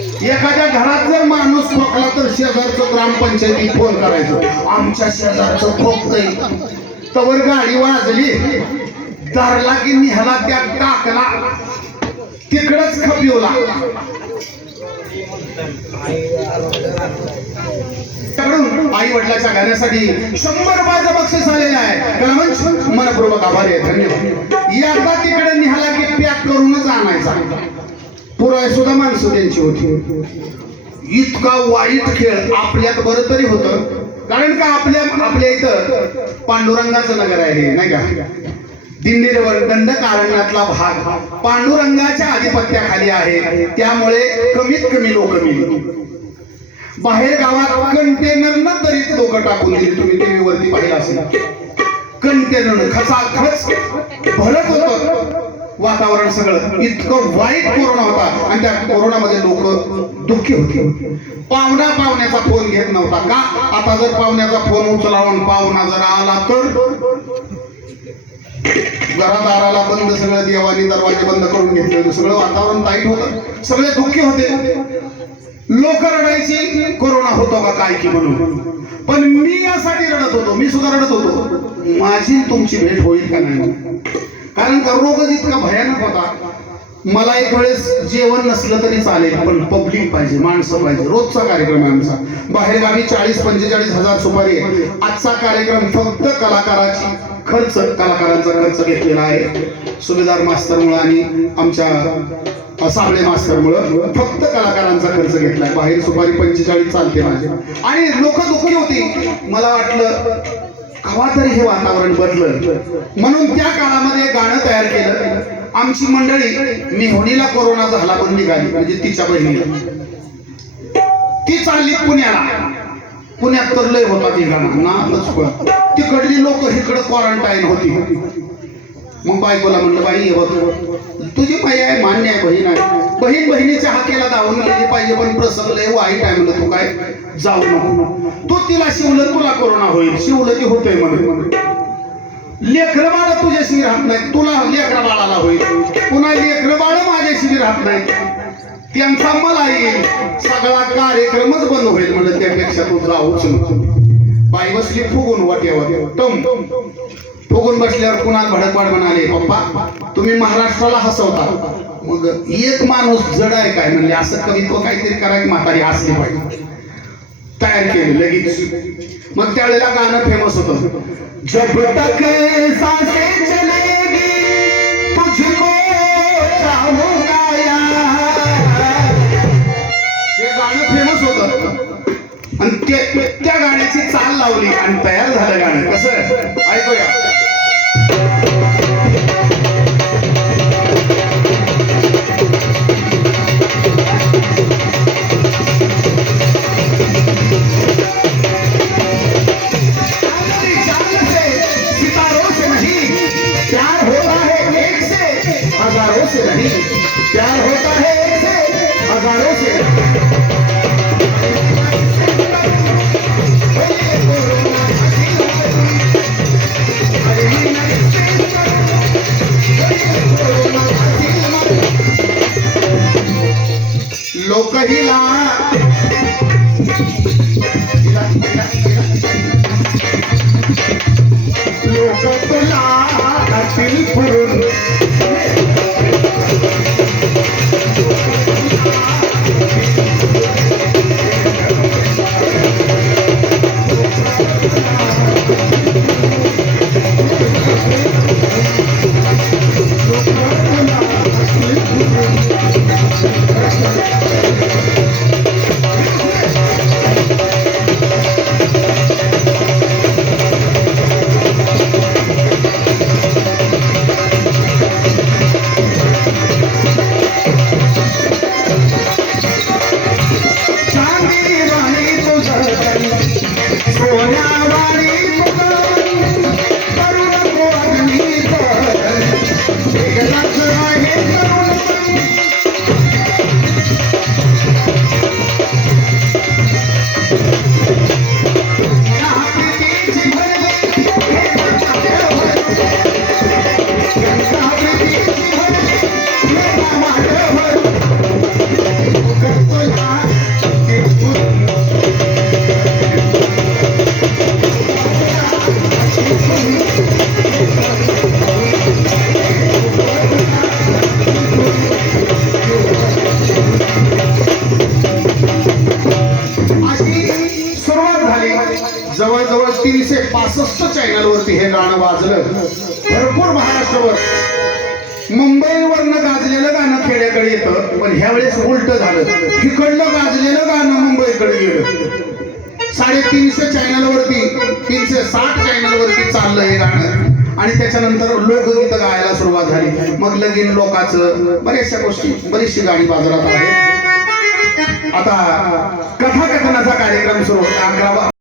एखाद्या घरात जर माणूस ठोकला तर शेजारचं ग्रामपंचायतीत फोन करायचं. आमच्या शेजारचं ठोकतय तवर गाडी वाजली. धरला की निहाला त्या टाकला. तिकडच खपिवला. आई वडिलाच्या घरासाठी शंभर रुपयाचं बक्षीस आलेलं आहे. त्याला मनपूर्वक आभारी आहे. धन्यवाद. एकदा तिकडे निहाला की पॅक करूनच आणायचा. पुराय सुद्धा माणसं त्यांची होती. इतका वाईट खेळ आपल्यात बरं तरी होतं. कारण का आपल्या आपल्या इथं पांडुरंगाचं नगर आहे नाही का? दिंडीवर दंडकारण्यातला भाग. पांडुरंगाच्या आधिपत्याखाली आहे. त्यामुळे कमीत कमी लोक मिळली बाहेर गावात कंटेनर न तरी लोक टाकून दिली तुम्ही टीव्ही वरती पाहिलं असेल. कंटेनर खचाखच. भरत होत. वातावरण सगळं इतकं वाईट कोरोना होता. आणि त्या कोरोनामध्ये लोक दुःखी होते. पाहुणा पाहुण्याचा फोन घेत नव्हता का? आता जर पाहुण्याचा फोन उचलावून पाहुणा जर आला तर? घरादाराला बंद सगळं देवानी दरवाजे बंद करून घेतले सगळं वातावरण ताईट होतं. सगळे दुःखी होते. लोक रडायची कोरोना होतो का काय की म्हणून? पण मी यासाठी रडत होतो. मी सुद्धा रडत होतो. माझी तुमची भेट होईल का नाही? कारण का इतका भयानक होता. मला एक वेळेस जेवण नसलं तरी चालेल पण पब्लिक पाहिजे माणसं पाहिजे. रोजचा कार्यक्रम आहे आमचा. बाहेरगावी चाळीस पंचेचाळीस हजार सुपारी आहे आजचा कार्यक्रम फक्त कलाकाराची खर्च कलाकारांचा खर्च घेतलेला आहे. सुभेदार मास्तरमुळं आणि आमच्या साबळे मास्तरमुळं फक्त कलाकारांचा खर्च घेतलाय. बाहेर सुपारी पंचेचाळीस चालते माझे. आणि लोक दुःखी होती. मला वाटलं कवा तरी हे वातावरण बदललं. म्हणून त्या काळामध्ये गाणं तयार केलं. आमची मंडळी मेहोणीला कोरोना झाला पण निघाली म्हणजे तिच्या बहिणीला. ती चालली पुण्याला. पुण्यात तर लय होता ती गाणं. ना तिकडली लोक इकडं क्वारंटाईन होती. मग बायकोला म्हणलं बाई हे बघ तुझी बाई आहे मान्य आहे बहीण आहे. बहीण बहिणीच्या हाकेला धावून गेली पाहिजे पण प्रसंग लय वाईट आहे म्हणलं तू काय जाऊ नको तू तिला शिवलं तुला कोरोना होईल. शिवलं की होतंय म्हणत लेकर बाळ तुझ्याशी राहत नाही तुला लेकर बाळाला होईल. पुन्हा लेकर बाळ माझ्याशी राहत नाही त्यांचा मला येईल. सगळा कार्यक्रमच बंद होईल म्हणलं त्यापेक्षा तू जाऊच नको. बाई बसली फुगून वाट्यावर. टम. ठोकून बसल्यावर कुणाल भडकवाड म्हणाले पप्पा तुम्ही महाराष्ट्राला हसवता. मग एक माणूस जड आहे काय? म्हणले असं कवित्व काहीतरी करायला म्हातारी हसली पाहिजे. तयार केली लगेच. मग त्यावेळेला गाणं फेमस होतं. जब तक सांसें चलेगी तुझको चाहूंगा हे गाणं फेमस होतं. आणि ते त्या गाण्याची चाल लावली आणि तयार झालं गाणं. कसं? ऐकूया. प्यार होता है हजारों से लोकहिला सोना पासष्ट चॅनलवरती हे गाणं वाजलं. भरपूर महाराष्ट्रावर. मुंबईवरनं गाजलेलं गाणं खेड्याकडे येतं पण ह्या वेळेस उलट झालं. तिकडलं गाजलेलं गाणं मुंबईकडे गेलं. साडेतीनशे चॅनल वरती तीनशे साठ चॅनल वरती चाललं हे गाणं. आणि त्याच्यानंतर लोकगीत गायला सुरुवात झाली. मग लगीन लोकांचं बऱ्याचशा गोष्टी बरीचशी गाणी बाजारात आहेत. आता कथाकथनाचा कार्यक्रम सुरू होता. अकरा